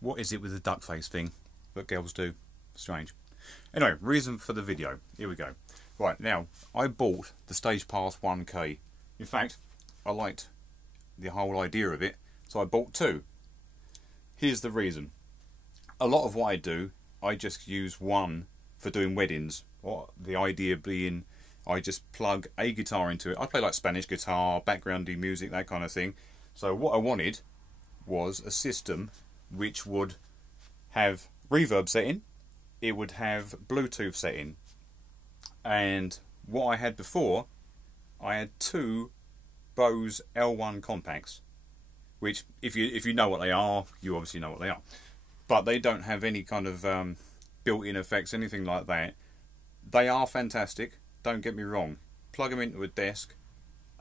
What is it with the duck face thing that girls do? Strange. Anyway, reason for the video. Here we go. Right, now, I bought the Stagepas 1K. In fact, I liked the whole idea of it, so I bought two. Here's the reason. A lot of what I do, I just use one for doing weddings. Or the idea being, I just plug a guitar into it. I play like Spanish guitar, backgroundy music, that kind of thing. So what I wanted was a system which would have reverb setting, it would have Bluetooth setting, and what I had before, I had two Bose L1 compacts, which if you know what they are, you obviously know what they are, but they don't have any kind of built-in effects, anything like that. They are fantastic, don't get me wrong. Plug them into a desk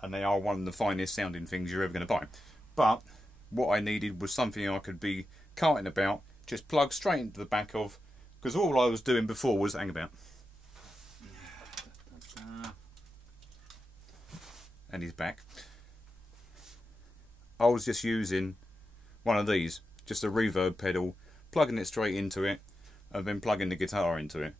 and they are one of the finest sounding things you're ever going to buy. But what I needed was something I could be carting about, just plug straight into the back of, because all I was doing before was hang about. And he's back. I was just using one of these, just a reverb pedal, plugging it straight into it, and then plugging the guitar into it.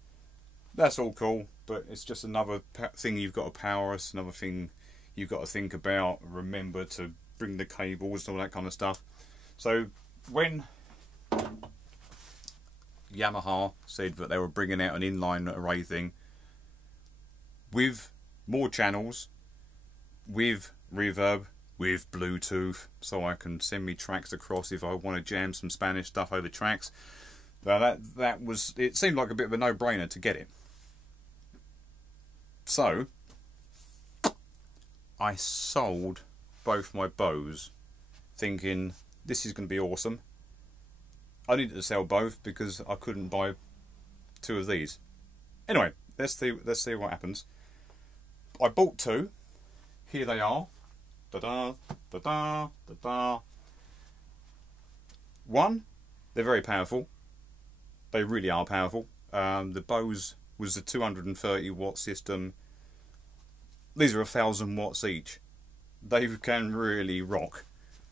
That's all cool, but it's just another thing you've got to power. It's another thing you've got to think about. Remember to bring the cables and all that kind of stuff. So when Yamaha said that they were bringing out an inline array thing with more channels, with reverb, with Bluetooth, so I can send me tracks across if I want to jam some Spanish stuff over tracks. Now that was, it seemed like a bit of a no-brainer to get it. So I sold both my Bose, thinking this is going to be awesome. I needed to sell both because I couldn't buy two of these. Anyway, let's see what happens. I bought two. Here they are. Da-da, da-da, da-da. One, they're very powerful. They really are powerful. The Bose was a 230 watt system. These are 1,000 watts each. They can really rock.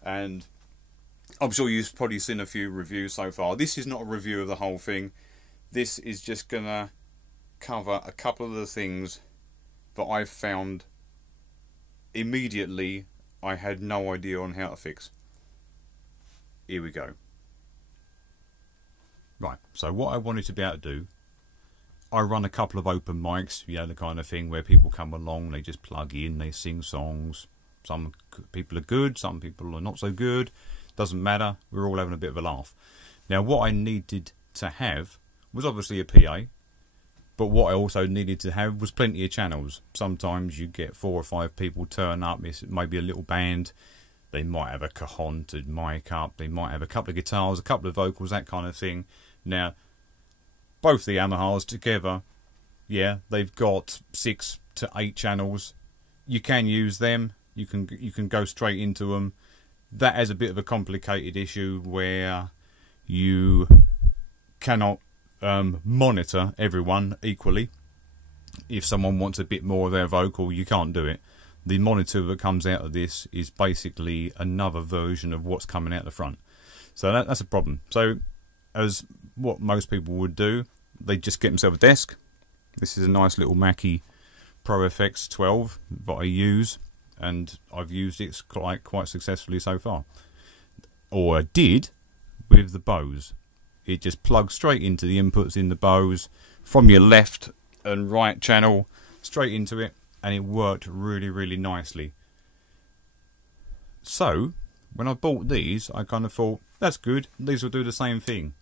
And I'm sure you've probably seen a few reviews so far. This is not a review of the whole thing. This is just gonna cover a couple of the things that I've found immediately I had no idea on how to fix. Here we go. Right, so what I wanted to be able to do, I run a couple of open mics, you know, the kind of thing where people come along, they just plug in, they sing songs. Some people are good, some people are not so good. Doesn't matter, we're all having a bit of a laugh. Now what I needed to have was obviously a PA, but what I also needed to have was plenty of channels. Sometimes you get 4 or 5 people turn up, it's maybe a little band, they might have a cajon to mic up, they might have a couple of guitars, a couple of vocals, that kind of thing. Now, both the Yamahas together, yeah, they've got 6 to 8 channels. You can use them, you can go straight into them. That has a bit of a complicated issue where you cannot monitor everyone equally. If someone wants a bit more of their vocal, you can't do it. The monitor that comes out of this is basically another version of what's coming out the front. So that's a problem. So as what most people would do, they just get themselves a desk. This is a nice little Mackie Pro FX 12 that I use, and I've used it quite successfully so far. Or I did with the Bose. It just plugs straight into the inputs in the Bose from your left and right channel straight into it, and it worked really, really nicely. So when I bought these, I kind of thought, that's good, these will do the same thing.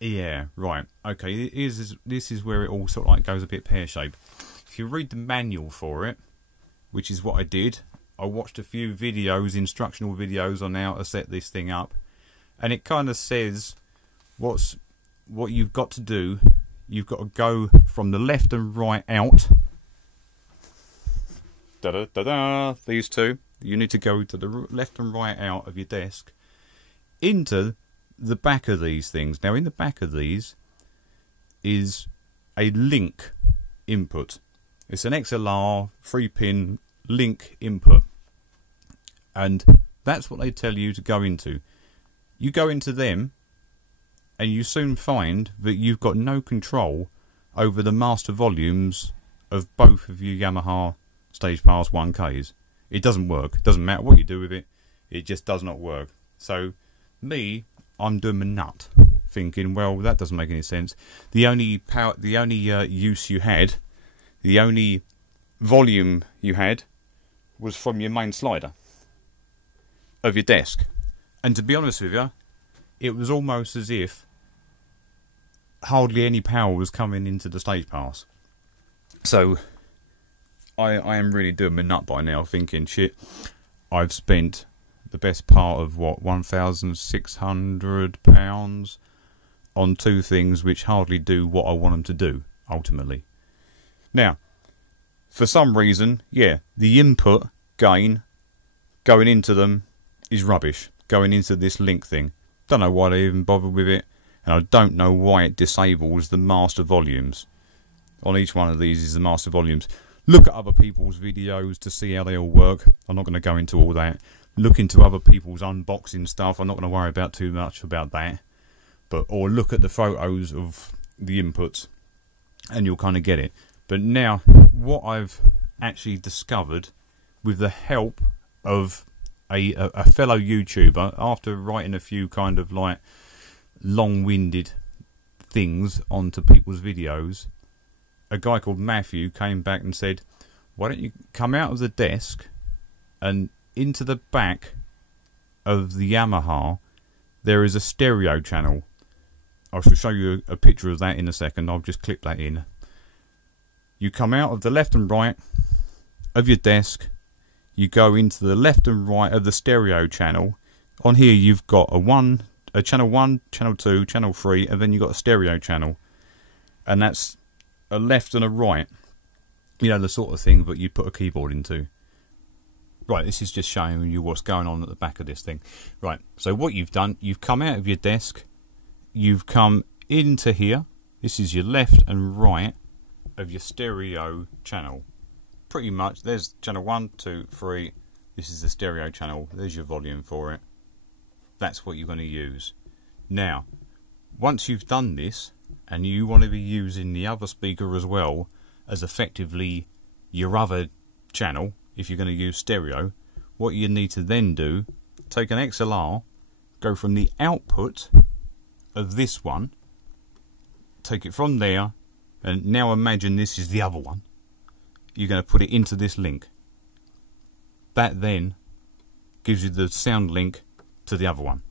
Yeah, right, okay, this is where it all sort of like goes a bit pear-shaped. If you read the manual for it, which is what I did, I watched a few videos, instructional videos on how to set this thing up, and it kind of says what you've got to do. You've got to go from the left and right out. Da-da-da-da, these two. You need to go to the left and right out of your desk into the back of these things. Now in the back of these is a link input. It's an XLR 3-pin link input, and that's what they tell you to go into. You go into them and you soon find that you've got no control over the master volumes of both of your Yamaha Stagepas 1Ks. It doesn't work. It doesn't matter what you do with it. It just does not work. So, me, I'm doing my nut, thinking, well, that doesn't make any sense. The only power, the only use you had, the only volume you had, was from your main slider of your desk. And to be honest with you, it was almost as if hardly any power was coming into the Stagepas. So I am really doing my nut by now, thinking, shit, I've spent the best part of what, £1,600 on two things which hardly do what I want them to do, ultimately. Now, for some reason, yeah, the input gain going into them is rubbish, going into this link thing. Don't know why they even bothered with it, and I don't know why it disables the master volumes. On each one of these is the master volumes. Look at other people's videos to see how they all work. I'm not going to go into all that. Look into other people's unboxing stuff. I'm not going to worry about too much about that. Or look at the photos of the inputs, and you'll kind of get it. But now, what I've actually discovered, with the help of a fellow YouTuber, after writing a few kind of like long-winded things onto people's videos, a guy called Matthew came back and said, why don't you come out of the desk and into the back of the Yamaha there is a stereo channel. I shall show you a picture of that in a second. I'll just clip that in. You come out of the left and right of your desk, you go into the left and right of the stereo channel. On here you've got a channel 1, channel 2, channel 3, and then you've got a stereo channel. And that's a left and a right. You know, the sort of thing that you put a keyboard into. Right, this is just showing you what's going on at the back of this thing. Right, so what you've done, you've come out of your desk, you've come into here. This is your left and right of your stereo channel. Pretty much, there's channel 1, 2, 3. This is the stereo channel. There's your volume for it. That's what you're going to use. Now, once you've done this, and you want to be using the other speaker as well as effectively your other channel, if you're going to use stereo, what you need to then do, take an XLR, go from the output of this one, take it from there, and now imagine this is the other one. You're going to put it into this link. That then gives you the sound link to the other one.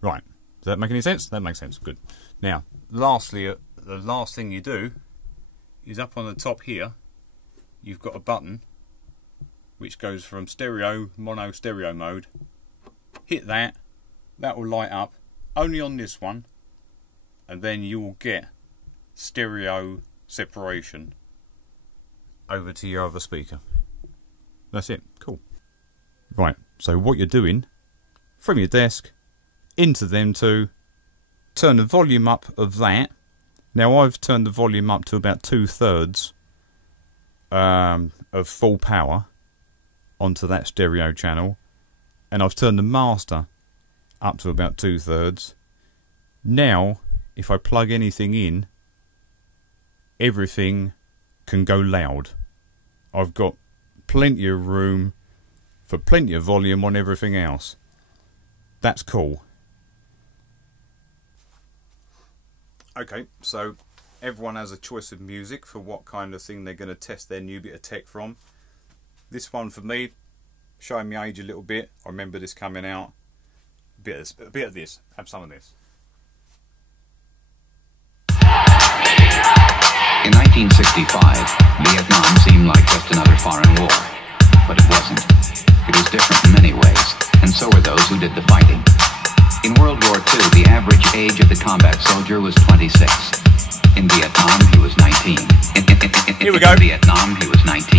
Right, does that make any sense? That makes sense, good. Now, lastly, the last thing you do is up on the top here, you've got a button which goes from stereo, mono stereo mode. Hit that, that will light up only on this one, and then you will get stereo separation over to your other speaker. That's it, cool. Right, so what you're doing, from your desk into them two, turn the volume up of that. Now I've turned the volume up to about 2/3 of full power onto that stereo channel, and I've turned the master up to about 2/3. Now if I plug anything in, everything can go loud. I've got plenty of room for plenty of volume on everything else. That's cool. Okay, so everyone has a choice of music for what kind of thing they're going to test their new bit of tech from. This one for me, showing my age a little bit. I remember this coming out. A bit of this. Have some of this. In 1965, Vietnam seemed like just another foreign war. But it wasn't. It was different in many ways, and so were those who did the fighting. In World War II, the average age of the combat soldier was 26. In Vietnam, he was 19. Here we go. In Vietnam, he was 19.